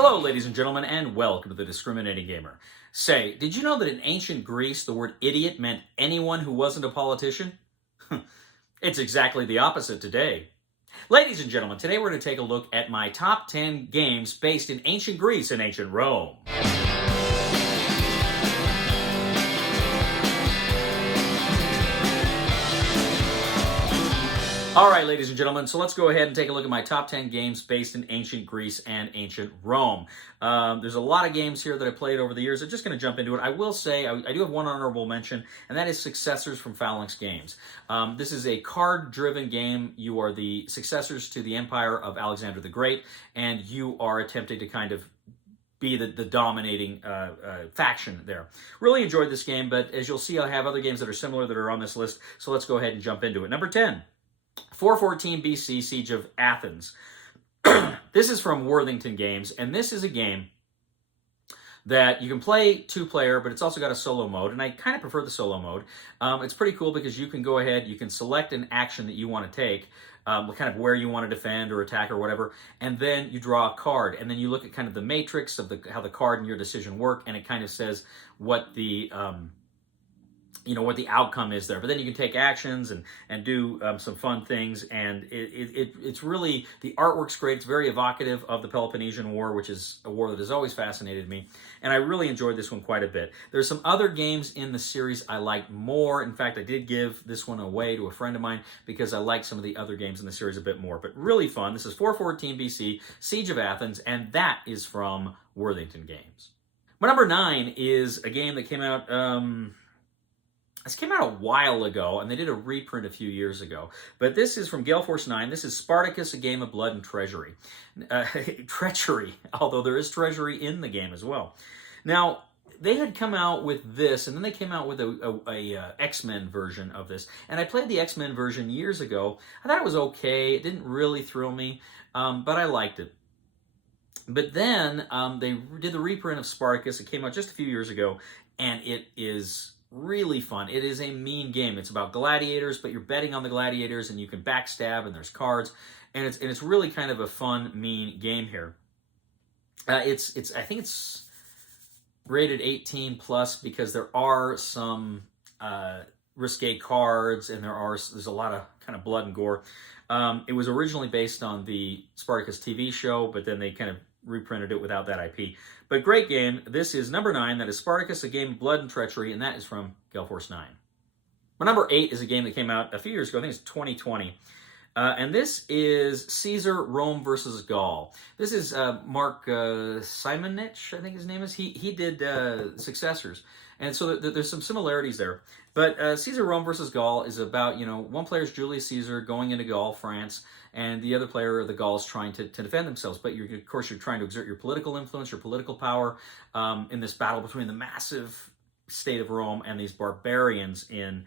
Hello, ladies and gentlemen, and welcome to The Discriminating Gamer. Say, did you know that in ancient Greece, the word idiot meant anyone who wasn't a politician? It's exactly the opposite today. Ladies and gentlemen, today we're going to take a look at my top 10 games based in ancient Greece and ancient Rome. All right, ladies and gentlemen, so let's go ahead and take a look at my top 10 games based in ancient Greece and ancient Rome. There's a lot of games here that I played over the years. I'm just going to jump into it. I will say I do have one honorable mention, and that is Successors from Phalanx Games. This is a card-driven game. You are the successors to the empire of Alexander the Great, and you are attempting to kind of be the dominating faction there. Really enjoyed this game, but as you'll see, I have other games that are similar that are on this list, so let's go ahead and jump into it. Number 10. 414 BC, Siege of Athens. This is from Worthington Games, and this is a game that you can play two-player, but it's also got a solo mode, and I kind of prefer the solo mode. It's pretty cool because you can go ahead, you can select an action that you want to take, kind of where you want to defend or attack or whatever, and then you draw a card, and then you look at kind of the matrix of how the card and your decision work, and it kind of says what the what the outcome is there. But then you can take actions and do some fun things, and it's really, the artwork's great. It's very evocative of the Peloponnesian War, which is a war that has always fascinated me, and I really enjoyed this one quite a bit. There's some other games in the series I liked more. In fact, I did give this one away to a friend of mine because I liked some of the other games in the series a bit more, but really fun. This is 414 BC, Siege of Athens, and that is from Worthington Games. My number 9 is a game that came out This came out a while ago, and they did a reprint a few years ago. But this is from Gale Force 9. This is Spartacus, A Game of Blood and Treachery. Treachery, although there is treasury in the game as well. Now, they had come out with this, and then they came out with a X-Men version of this. And I played the X-Men version years ago. I thought it was okay. It didn't really thrill me, but I liked it. But then they did the reprint of Spartacus. It came out just a few years ago, and it is really fun. It is a mean game. It's about gladiators, but you're betting on the gladiators, and you can backstab, and there's cards, and it's really kind of a fun, mean game here. I think it's rated 18 plus because there are some risque cards, and there's a lot of kind of blood and gore. It was originally based on the Spartacus TV show, but then they kind of reprinted it without that IP. But great game. This is number 9. That is Spartacus, A Game of Blood and Treachery, and that is from Gale Force 9. My number 8 is a game that came out a few years ago. I think it's 2020. And this is Caesar, Rome versus Gaul. This is Mark Simonich, I think his name is. He did Successors. And so there's some similarities there. But Caesar, Rome versus Gaul is about, one player is Julius Caesar going into Gaul, France, and the other player, the Gauls, trying to defend themselves. But of course, you're trying to exert your political influence, your political power in this battle between the massive state of Rome and these barbarians in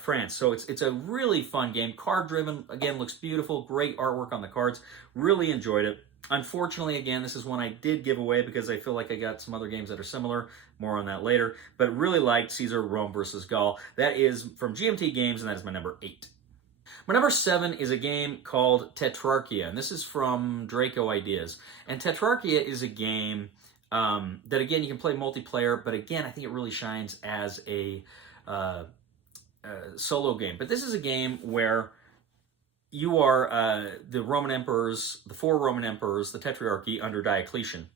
France. So it's a really fun game. Card-driven, again, looks beautiful. Great artwork on the cards. Really enjoyed it. Unfortunately, again, this is one I did give away because I feel like I got some other games that are similar. More on that later. But really liked Caesar, Rome versus Gaul. That is from GMT Games, and that is my number 8. My number 7 is a game called Tetrarchy, and this is from Draco Ideas. And Tetrarchy is a game that, again, you can play multiplayer, but again, I think it really shines as a solo game. But this is a game where you are the Roman emperors, the 4 Roman emperors, the Tetrarchy under Diocletian.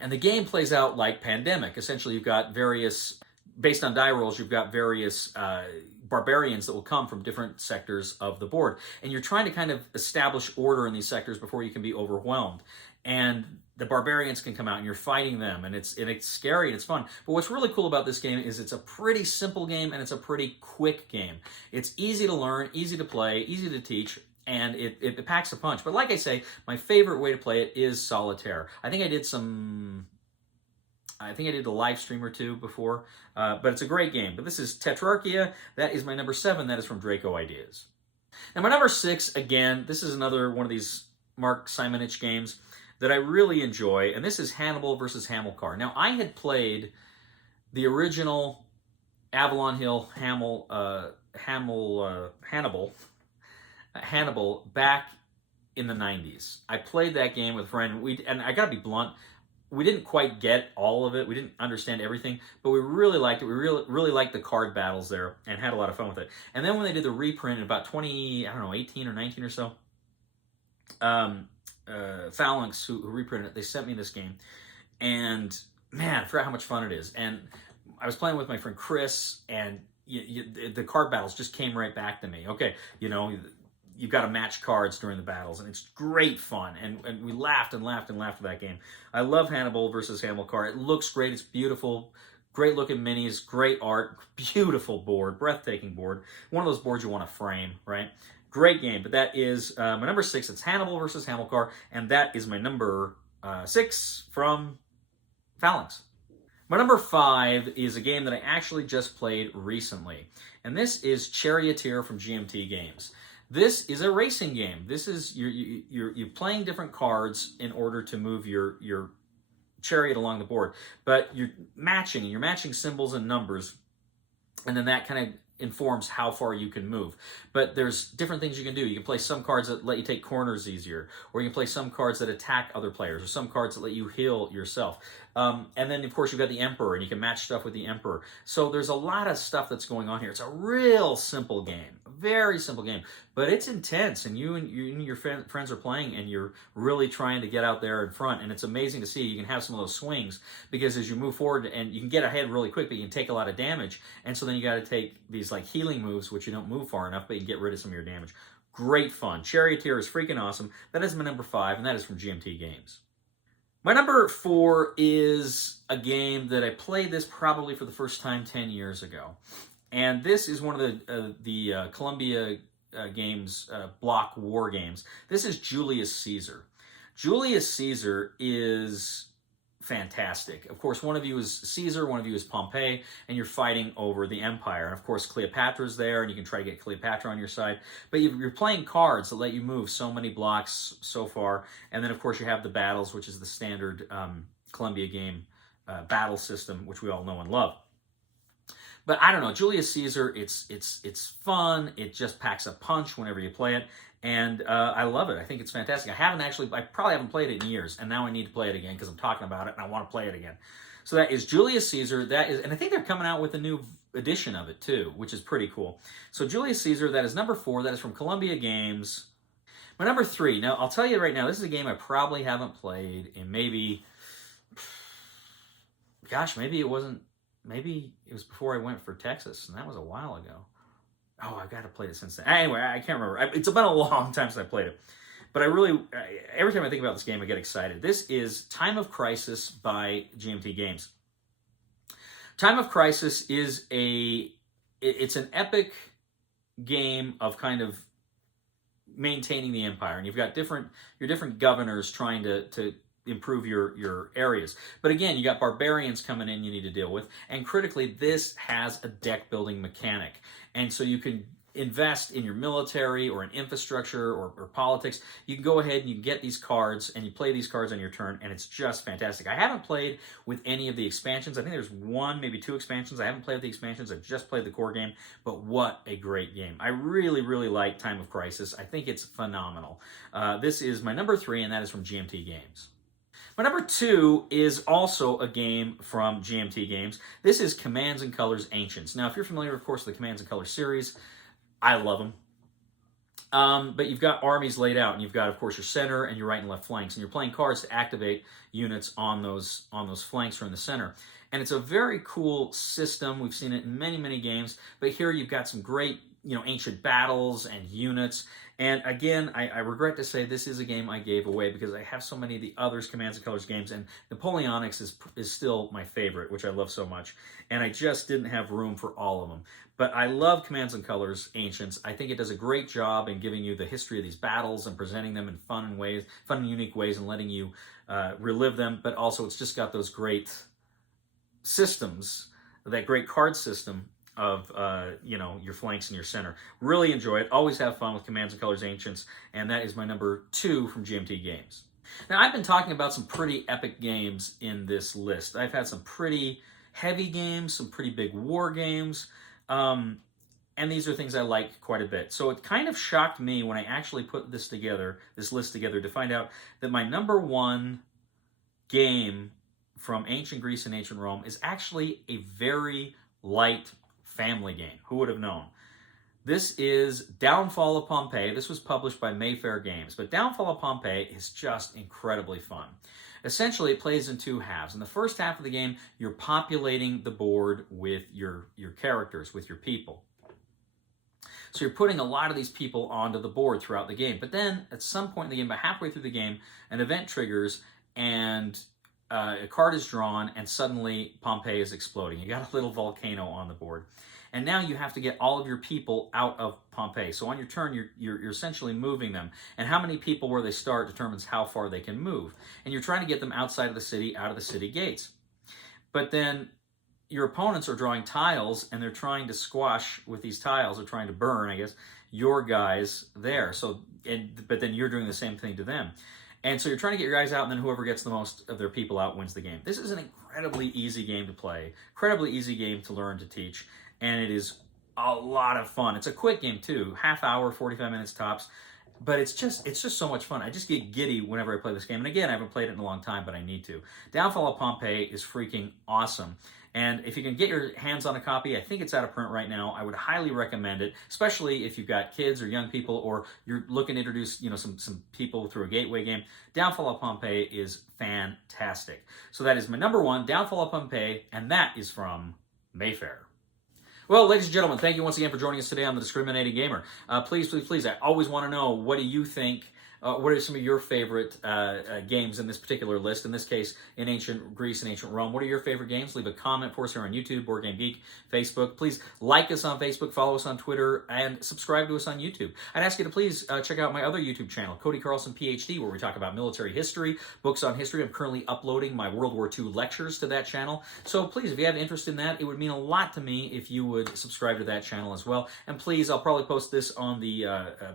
And the game plays out like Pandemic. Essentially, you've got various, based on die rolls, you've got various barbarians that will come from different sectors of the board. And you're trying to kind of establish order in these sectors before you can be overwhelmed. And the barbarians can come out, and you're fighting them, and it's scary and it's fun. But what's really cool about this game is it's a pretty simple game, and it's a pretty quick game. It's easy to learn, easy to play, easy to teach, and it packs a punch. But like I say, my favorite way to play it is solitaire. I think I did a live stream or two before, but it's a great game. But this is Tetrarchy. That is my number 7. That is from Draco Ideas. Now my number 6, again, this is another one of these Mark Simonich games that I really enjoy, and this is Hannibal versus Hamilkar. Now, I had played the original Avalon Hill Hannibal back in the 90s. I played that game with a friend. And I gotta be blunt, we didn't quite get all of it. We didn't understand everything, but we really liked it. We really liked the card battles there and had a lot of fun with it. And then when they did the reprint in about 18 or 19 or so, Phalanx, who reprinted it, they sent me this game. And man, I forgot how much fun it is. And I was playing with my friend Chris, and the card battles just came right back to me. Okay, you've got to match cards during the battles, and it's great fun. And we laughed and laughed and laughed at that game. I love Hannibal versus Hamilkar. It looks great. It's beautiful. Great looking minis, great art, beautiful board, breathtaking board. One of those boards you want to frame, right? Great game. But that is my number 6. It's Hannibal versus Hamilkar, and that is my number 6 from Phalanx. My number 5 is a game that I actually just played recently, and this is Charioteer from GMT Games. This is a racing game. This is you're playing different cards in order to move your chariot along the board, but you're matching symbols and numbers, and then that kind of informs how far you can move. But there's different things you can do. You can play some cards that let you take corners easier, or you can play some cards that attack other players, or some cards that let you heal yourself. And then, of course, you've got the Emperor, and you can match stuff with the Emperor. So there's a lot of stuff that's going on here. It's a real simple game, a very simple game, but it's intense, and you and your friends are playing, and you're really trying to get out there in front, and it's amazing to see. You can have some of those swings, because as you move forward, and you can get ahead really quick, but you can take a lot of damage, and so then you got to take these like healing moves, which you don't move far enough, but you can get rid of some of your damage. Great fun. Charioteer is freaking awesome. That is my number 5, and that is from GMT Games. My number 4 is a game that I played this probably for the first time 10 years ago. And this is one of the Columbia Games block war games. This is Julius Caesar. Julius Caesar is fantastic. Of course, one of you is Caesar, one of you is Pompeii, and you're fighting over the empire. And of course, Cleopatra's there, and you can try to get Cleopatra on your side. But you're playing cards that let you move so many blocks so far. And then, of course, you have the battles, which is the standard Columbia game battle system, which we all know and love. But I don't know, Julius Caesar, it's fun. It just packs a punch whenever you play it. And I love it. I think it's fantastic. I probably haven't played it in years, and now I need to play it again because I'm talking about it and I want to play it again. So that is Julius Caesar. And I think they're coming out with a new edition of it too, which is pretty cool. So Julius Caesar, that is number 4. That is from Columbia Games. My number 3. Now I'll tell you right now, this is a game I probably haven't played in maybe it was before I went for Texas, and that was a while ago. Oh, I've got to play it since then. Anyway, I can't remember. It's been a long time since I played it. But every time I think about this game, I get excited. This is Time of Crisis by GMT Games. Time of Crisis is it's an epic game of kind of maintaining the empire. And you've got your different governors trying to improve your areas. But again, you got barbarians coming in you need to deal with. And critically, this has a deck building mechanic. And so you can invest in your military or in infrastructure or politics. You can go ahead and you can get these cards and you play these cards on your turn, and it's just fantastic. I haven't played with any of the expansions. I think there's 1, maybe 2 expansions. I haven't played with the expansions. I've just played the core game, but what a great game. I really, really like Time of Crisis. I think it's phenomenal. This is my number 3, and that is from GMT Games. My number 2 is also a game from GMT Games. This is Commands and Colors Ancients. Now, if you're familiar, of course, with the Commands and Colors series, I love them. But you've got armies laid out, and you've got, of course, your center and your right and left flanks, and you're playing cards to activate units on those flanks or in the center. And it's a very cool system. We've seen it in many, many games. But here you've got some great ancient battles and units. And again, I regret to say this is a game I gave away because I have so many of the others Commands and Colors games, and Napoleonics is still my favorite, which I love so much. And I just didn't have room for all of them. But I love Commands and Colors Ancients. I think it does a great job in giving you the history of these battles and presenting them in fun and unique ways, and letting you relive them. But also, it's just got those great systems, that great card system of your flanks and your center. Really enjoy it. Always have fun with Commands and Colors Ancients, and that is my number 2 from GMT Games. Now, I've been talking about some pretty epic games in this list. I've had some pretty heavy games, some pretty big war games. and these are things I like quite a bit. So it kind of shocked me when I actually put this together, this list together, to find out that my number one game from ancient Greece and ancient Rome is actually a very light family game. Who would have known? This is Downfall of Pompeii. This was published by Mayfair Games, but Downfall of Pompeii is just incredibly fun. Essentially, it plays in two halves. In the first half of the game, you're populating the board with your characters, with your people. So you're putting a lot of these people onto the board throughout the game. But then, at some point in the game, about halfway through the game, an event triggers and a card is drawn, and suddenly Pompeii is exploding. You got a little volcano on the board. And now you have to get all of your people out of Pompeii. So on your turn, you're essentially moving them. And how many people where they start determines how far they can move. And you're trying to get them outside of the city, out of the city gates. But then your opponents are drawing tiles, and they're trying to squash with these tiles, or trying to burn, I guess, your guys there. But then you're doing the same thing to them. And so you're trying to get your guys out, and then whoever gets the most of their people out wins the game. This is an incredibly easy game to play, incredibly easy game to learn to teach, and it is a lot of fun. It's a quick game too, half hour, 45 minutes tops, but it's just so much fun. I just get giddy whenever I play this game. And again, I haven't played it in a long time, but I need to. Downfall of Pompeii is freaking awesome. And if you can get your hands on a copy, I think it's out of print right now. I would highly recommend it, especially if you've got kids or young people, or you're looking to introduce, some people through a gateway game. Downfall of Pompeii is fantastic. So that is my number one, Downfall of Pompeii, and that is from Mayfair. Well, ladies and gentlemen, thank you once again for joining us today on The Discriminating Gamer. Please, I always want to know, what do you think? What are some of your favorite games in this particular list? In this case, in ancient Greece and ancient Rome. What are your favorite games? Leave a comment for us here on YouTube, Board Game Geek, Facebook. Please like us on Facebook, follow us on Twitter, and subscribe to us on YouTube. I'd ask you to please check out my other YouTube channel, Cody Carlson PhD, where we talk about military history, books on history. I'm currently uploading my World War II lectures to that channel. So please, if you have interest in that, it would mean a lot to me if you would subscribe to that channel as well. And please, I'll probably post this on the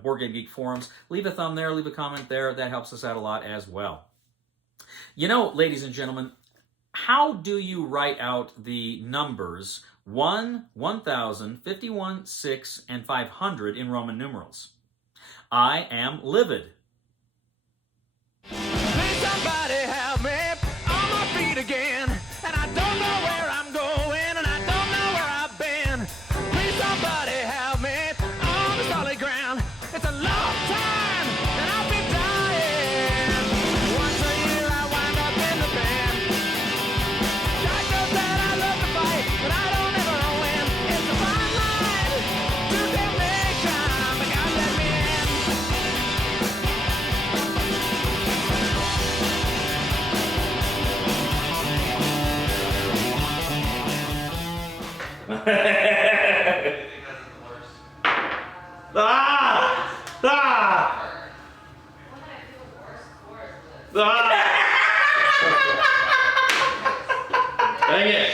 Board Game Geek forums. Leave a thumb there, leave a comment there. That helps us out a lot as well. Ladies and gentlemen, how do you write out the numbers 1, 1,000, 51, 6, and 500 in Roman numerals? I am livid. Please somebody help me on my feet again, and I don't know where I'm going, and I don't know where I've been. Please somebody help me on the solid ground. It's a long time, and I'll be dying. Once a year I wind up in the band. God knows that I love to fight, but I don't ever win. It's a fine line to damnation, but God let me in. Dang it.